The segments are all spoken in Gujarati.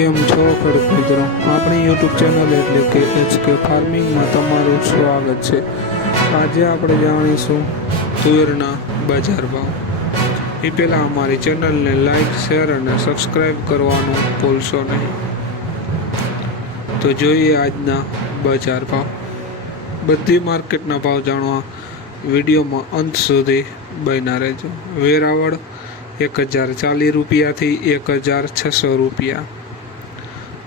કેમ છો ખેડૂત મિત્રો? આપણી યુટ્યુબ ચેનલ એટલે કે HK ફાર્મિંગમાં તમારું સ્વાગત છે। આજે આપણે જાણીશું તુવેરના બજાર ભાવ। એ પહેલાં અમારી ચેનલને લાઈક, શેર અને સબસ્ક્રાઈબ કરવાનું ભૂલશો નહીં। તો જોઈએ આજના બજાર ભાવ। બધી માર્કેટના ભાવ જાણવા વિડીયોમાં અંત સુધી બન્યા રહેજો। વેરાવળ 1040 રૂપિયાથી 1600 રૂપિયા,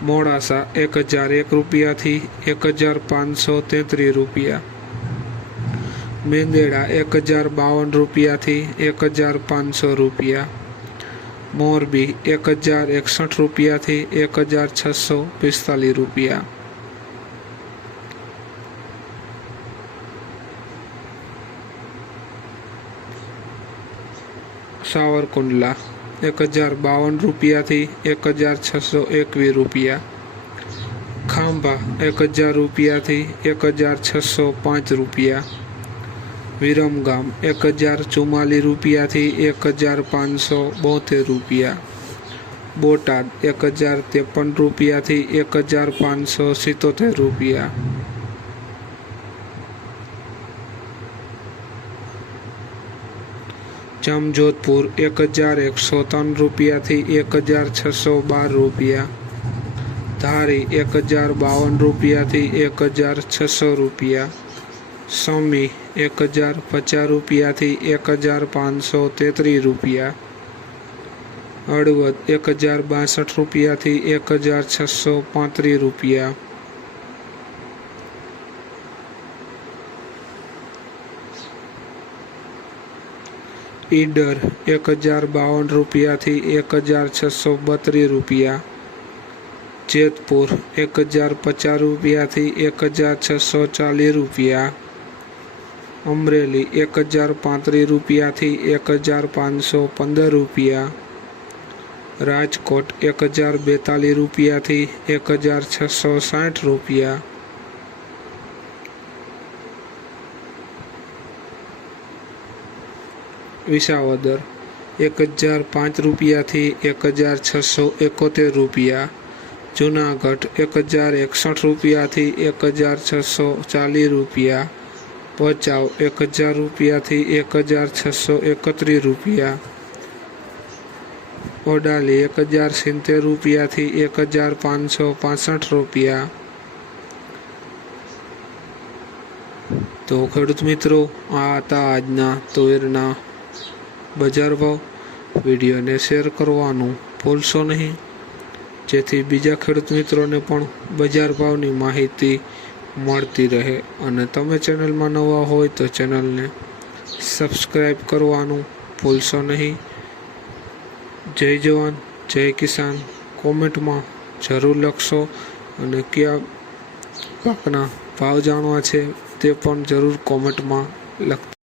મોડાસા 1001 રૂપિયાથી 1533 રૂપિયા, મેંદેડા 1052 રૂપિયાથી 1500 રૂપિયા, મોરબી 1061 રૂપિયાથી 1645 રૂપિયા, સાવરકુંડલા 1052 રૂપિયાથી 1621 રૂપિયા, ખાંભા 1000 રૂપિયાથી 1605 રૂપિયા, વિરમગામ 1044 રૂપિયાથી 1572 રૂપિયા, બોટાદ 1053 રૂપિયાથી 1577 રૂપિયા, જામજોધપુર 1103 રૂપિયાથી 1612 રૂપિયા, ધારી 1052 રૂપિયાથી 1600 રૂપિયા, સમી 1050 રૂપિયાથી 1533 રૂપિયા, હળવદ 1062 રૂપિયાથી 1635 રૂપિયા, ઈડર 1052 રૂપિયાથી 1632 રૂપિયા, જેતપુર 1050 રૂપિયાથી 1640 રૂપિયા, અમરેલી 1035 રૂપિયાથી 1515 રૂપિયા, રાજકોટ 1042 રૂપિયાથી 1660 રૂપિયા, વિસાવદર 1005 રૂપિયાથી 1671 રૂપિયા, જૂનાગઢ 1061 રૂપિયાથી 1640 રૂપિયા, ભચાઉ 1000 રૂપિયાથી 1631 રૂપિયા, ઓડાલી 1070 રૂપિયાથી 1565 રૂપિયા। તો ખેડૂત મિત્રો, આ હતા આજના તુવેરના બજાર ભાવ। વિડીયોને શેર કરવાનું ભૂલશો નહીં, જેથી બીજા ખેડૂત મિત્રોને પણ બજાર ભાવની માહિતી મળતી રહે। અને તમે ચેનલમાં નવા હોય તો ચેનલને સબસ્ક્રાઈબ કરવાનું ભૂલશો નહીં। જય જવાન, જય કિસાન કોમેન્ટમાં જરૂર લખશો, અને કયા પાકના ભાવ જાણવા છે તે પણ જરૂર કોમેન્ટમાં લખતા।